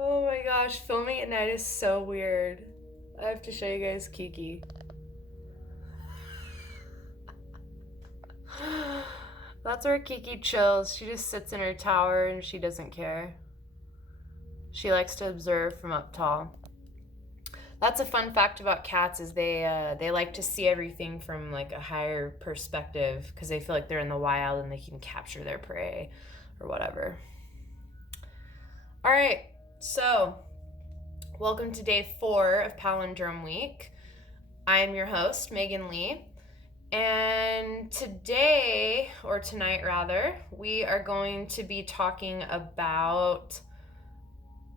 Oh my gosh, filming at night is so weird. I have to show you guys Kiki. That's where Kiki chills. She just sits in her tower and she doesn't care. She likes to observe from up tall. That's a fun fact about cats is they like to see everything from like a higher perspective because they feel like they're in the wild and they can capture their prey or whatever. All right, so welcome to day 4 of Palindrome Week. I am your host, Megan Lee, and today, or tonight rather, we are going to be talking about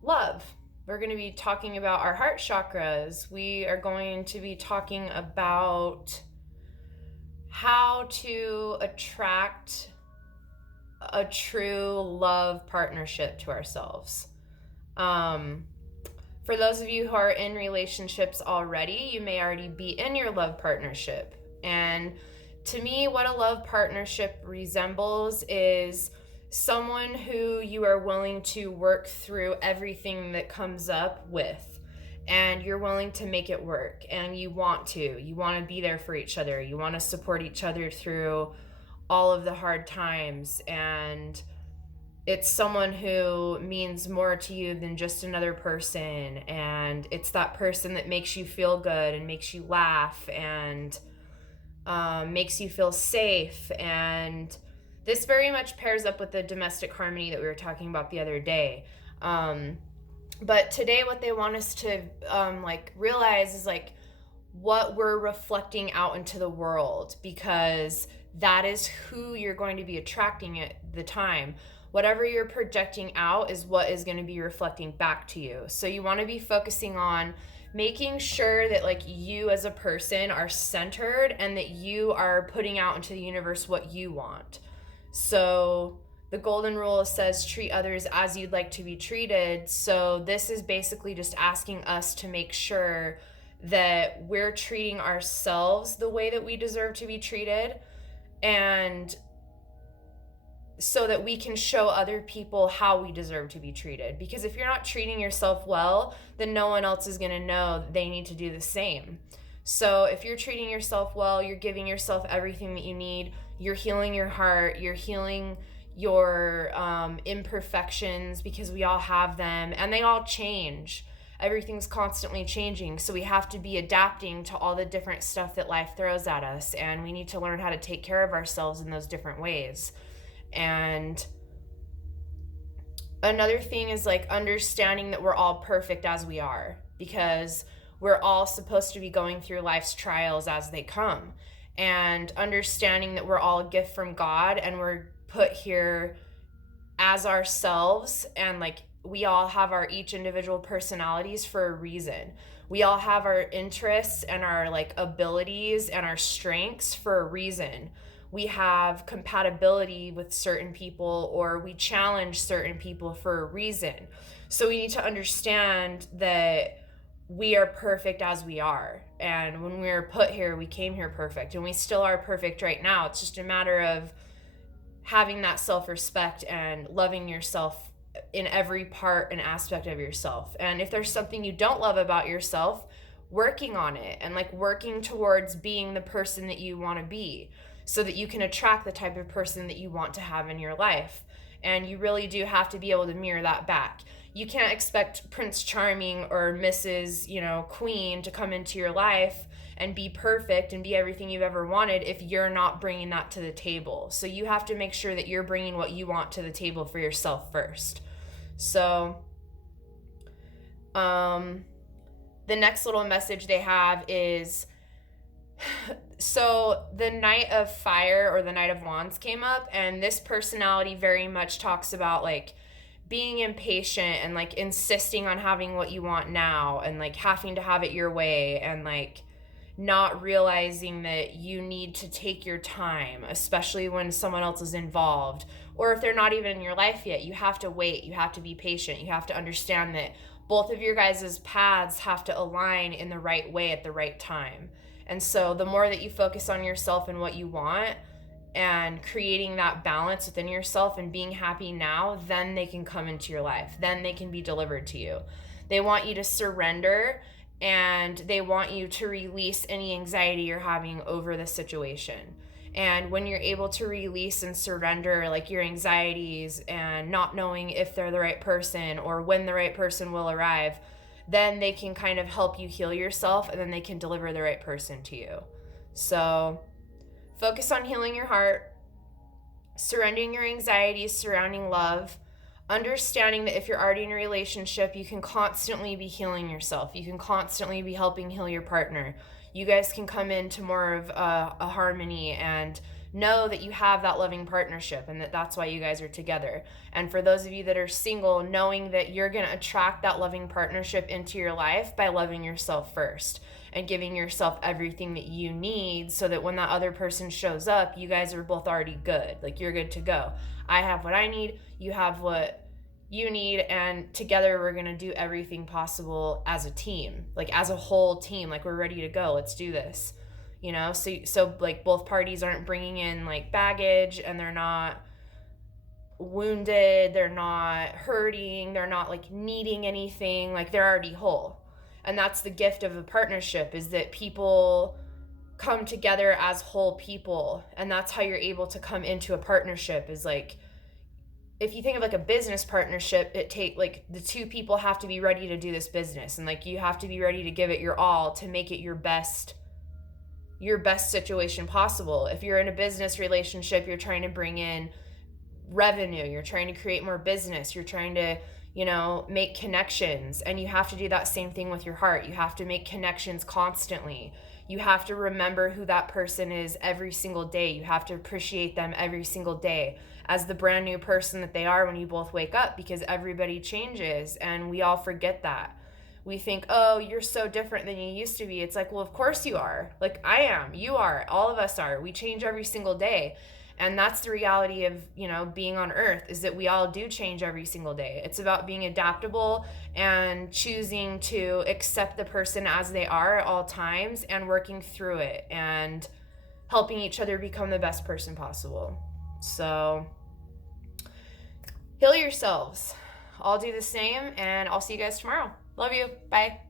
love. We're going to be talking about our heart chakras. We are going to be talking about how to attract a true love partnership to ourselves. For those of you who are in relationships already, you may already be in your love partnership. And to me, what a love partnership resembles is someone who you are willing to work through everything that comes up with. And you're willing to make it work. And you want to be there for each other. You want to support each other through all of the hard times. And it's someone who means more to you than just another person, and it's that person that makes you feel good and makes you laugh and makes you feel safe. And this very much pairs up with the domestic harmony that we were talking about the other day. But today what they want us to realize is what we're reflecting out into the world, because that is who you're going to be attracting at the time. Whatever you're projecting out is what is going to be reflecting back to you. So you want to be focusing on making sure that you as a person are centered and that you are putting out into the universe what you want. So the golden rule says treat others as you'd like to be treated. So this is basically just asking us to make sure that we're treating ourselves the way that we deserve to be treated, and so that we can show other people how we deserve to be treated. Because if you're not treating yourself well, then no one else is going to know they need to do the same. So if you're treating yourself well, you're giving yourself everything that you need, you're healing your heart, you're healing your imperfections, because we all have them and they all change. Everything's constantly changing, so we have to be adapting to all the different stuff that life throws at us, and we need to learn how to take care of ourselves in those different ways. And another thing is understanding that we're all perfect as we are, because we're all supposed to be going through life's trials as they come, and understanding that we're all a gift from God and we're put here as ourselves, and we all have our each individual personalities for a reason. We all have our interests and our abilities and our strengths for a reason. We have compatibility with certain people, or we challenge certain people for a reason. So we need to understand that we are perfect as we are. And when we were put here, we came here perfect, and we still are perfect right now. It's just a matter of having that self-respect and loving yourself in every part and aspect of yourself. And if there's something you don't love about yourself, working on it and working towards being the person that you want to be, so that you can attract the type of person that you want to have in your life. And you really do have to be able to mirror that back. You can't expect Prince Charming or Mrs. Queen to come into your life and be perfect and be everything you've ever wanted if you're not bringing that to the table. So you have to make sure that you're bringing what you want to the table for yourself first. So the next little message they have is, so the Knight of Fire or the Knight of Wands came up, and this personality very much talks about being impatient and insisting on having what you want now, and having to have it your way, and not realizing that you need to take your time, especially when someone else is involved, or if they're not even in your life yet. You have to wait, you have to be patient, you have to understand that both of your guys' paths have to align in the right way at the right time. And so the more that you focus on yourself and what you want, and creating that balance within yourself and being happy now, then they can come into your life. Then they can be delivered to you. They want you to surrender, and they want you to release any anxiety you're having over the situation. And when you're able to release and surrender like your anxieties and not knowing if they're the right person or when the right person will arrive, then they can kind of help you heal yourself, and then they can deliver the right person to you. So focus on healing your heart, surrendering your anxieties surrounding love, understanding that if you're already in a relationship, you can constantly be healing yourself. You can constantly be helping heal your partner. You guys can come into more of a harmony and know that you have that loving partnership, and that's why you guys are together. And for those of you that are single, knowing that you're going to attract that loving partnership into your life by loving yourself first and giving yourself everything that you need, so that when that other person shows up, you guys are both already good. Like, you're good to go. I have what I need, you have what you need, and together we're going to do everything possible as a team, like as a whole team. Like, we're ready to go. Let's do this. You know, so like both parties aren't bringing in like baggage, and they're not wounded, they're not hurting, they're not like needing anything, like they're already whole. And that's the gift of a partnership, is that people come together as whole people. And that's how you're able to come into a partnership, is like, if you think of like a business partnership, like the two people have to be ready to do this business, and like you have to be ready to give it your all to make it your best situation possible. If you're in a business relationship, you're trying to bring in revenue, you're trying to create more business, you're trying to, you know, make connections, and you have to do that same thing with your heart. You have to make connections constantly. You have to remember who that person is every single day. You have to appreciate them every single day as the brand new person that they are when you both wake up, because everybody changes and we all forget that. We think, oh, you're so different than you used to be. It's like, well, of course you are. Like, I am, you are, all of us are. We change every single day. And that's the reality of, you know, being on earth, is that we all do change every single day. It's about being adaptable and choosing to accept the person as they are at all times, and working through it and helping each other become the best person possible. So heal yourselves. I'll do the same, and I'll see you guys tomorrow. Love you. Bye.